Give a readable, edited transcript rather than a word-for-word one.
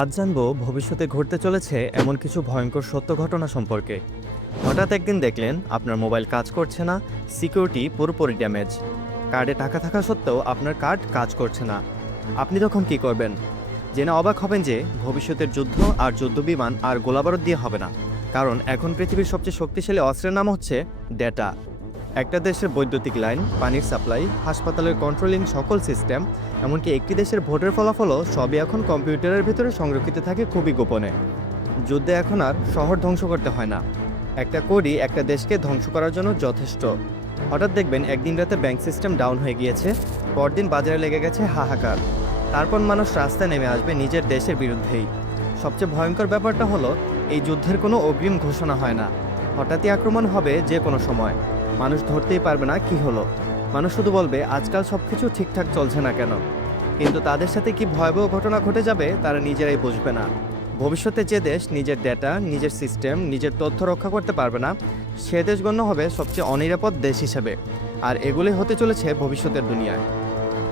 আজ জানবো ভবিষ্যতে ঘটতে চলেছে এমন কিছু ভয়ঙ্কর সত্য ঘটনা সম্পর্কে। হঠাৎ একদিন দেখলেন আপনার মোবাইল কাজ করছে না, সিকিউরিটি পুরোপুরি ড্যামেজ, কার্ডে টাকা থাকা সত্ত্বেও আপনার কার্ড কাজ করছে না। আপনি তখন কি করবেন? জেনে অবাক হবেন যে ভবিষ্যতের যুদ্ধ আর যুদ্ধবিমান আর গোলাবারুদ দিয়ে হবে না। কারণ এখন পৃথিবীর সবচেয়ে শক্তিশালী অস্ত্রের নাম হচ্ছে ডেটা। একটা দেশের বৈদ্যুতিক লাইন, পানির সাপ্লাই, হাসপাতালের কন্ট্রোলিং সকল সিস্টেম, এমনকি একটি দেশের ভোটের ফলাফলও সবই এখন কম্পিউটারের ভিতরে সংরক্ষিত থাকে খুবই গোপনে। যুদ্ধে এখন আর শহর ধ্বংস করতে হয় না, একটা কোডই একটা দেশকে ধ্বংস করার জন্য যথেষ্ট। হঠাৎ দেখবেন একদিন রাতে ব্যাংক সিস্টেম ডাউন হয়ে গিয়েছে, পরদিন বাজারে লেগে গেছে হাহাকার। তারপর মানুষ রাস্তায় নেমে আসবে নিজের দেশের বিরুদ্ধেই। সবচেয়ে ভয়ঙ্কর ব্যাপারটা হলো এই যুদ্ধের কোনো অগ্রিম ঘোষণা হয় না, হঠাৎই আক্রমণ হবে যে কোনো সময়। মানুষ ধরতেই পারবে না কি হলো। মানুষ শুধু বলবে আজকাল সব কিছু ঠিকঠাক চলছে না কেন, কিন্তু তাদের সাথে কি ভয়াবহ ঘটনা ঘটে যাবে তারা নিজেরাই বুঝবে না। ভবিষ্যতে যে দেশ নিজের ডেটা, নিজের সিস্টেম, নিজের তথ্য রক্ষা করতে পারবে না, সে দেশ গণ্য হবে সবচেয়ে অনিরাপদ দেশ হিসেবে। আর এগুলোই হতে চলেছে ভবিষ্যতের দুনিয়ায়।